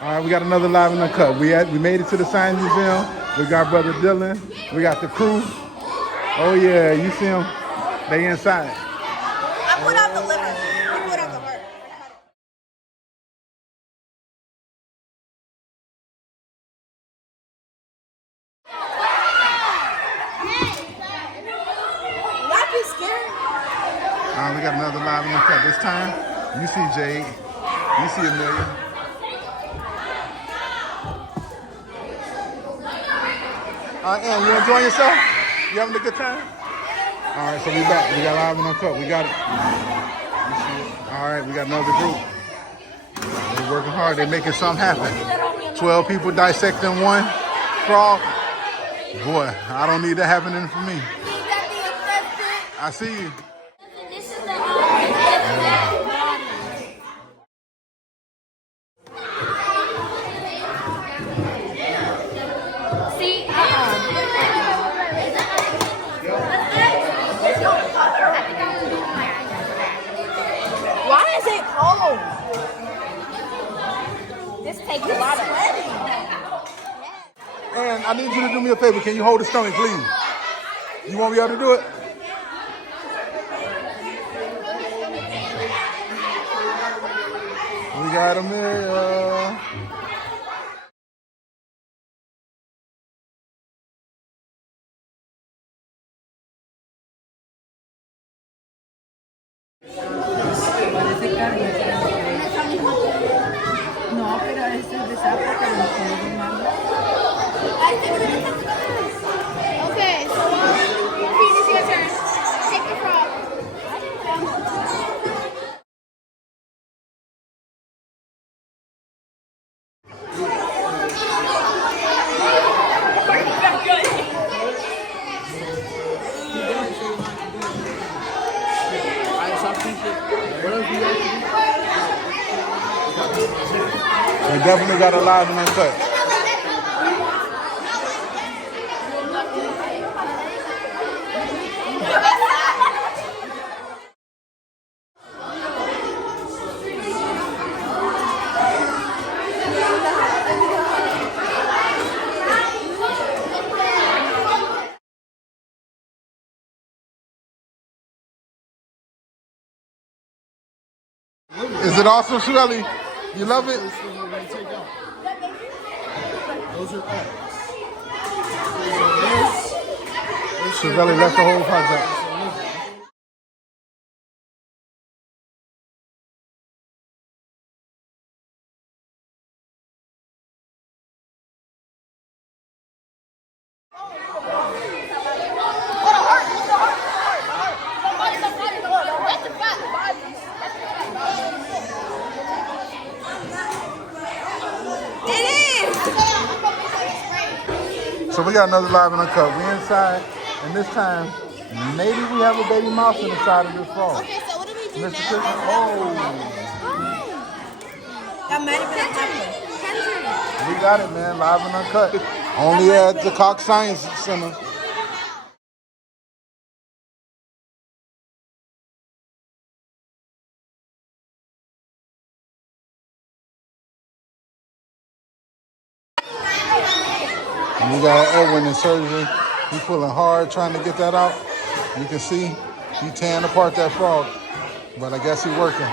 All right, we got another live in the cut. We made it to the Science Museum. We got Brother Dylan. We got the crew. Oh yeah, you see them? They inside. I put out the liver. You put out the heart. Y'all be scared? We got another live in the cut. This time, you see Jade. You see Amelia. Ann, you enjoying yourself? You having a good time? All right, so we back. We got live in the cut. We got it. You see it. All right, we got another group. They're working hard. They're making something happen. 12 people dissecting one frog. Boy, I don't need that happening for me. I see you. This is the See, Why is it cold? this takes a lot of And I need you to do me a favor. Can you hold the stomach, please? You won't be able to do it? We got Amelia. Parece carne. No, pero ese es de sapo que lo estoy mando. Okay, so Pete, it's your turn. Take the frog. We definitely got a live in the cut. Is it awesome, Shirley? You love it? Those are eggs. Shirley left the whole project. So we got another live in the cup. We inside, and this time, maybe we have a baby mouse in the side of this frog. Okay, so what do we do Mr. now? Christian, That might have been a we got it, man. Live in the cut. Only at the Cox Science Center. And we got Edwin in surgery. He's pulling hard trying to get that out. You can see he tearing apart that frog, but I guess he's working.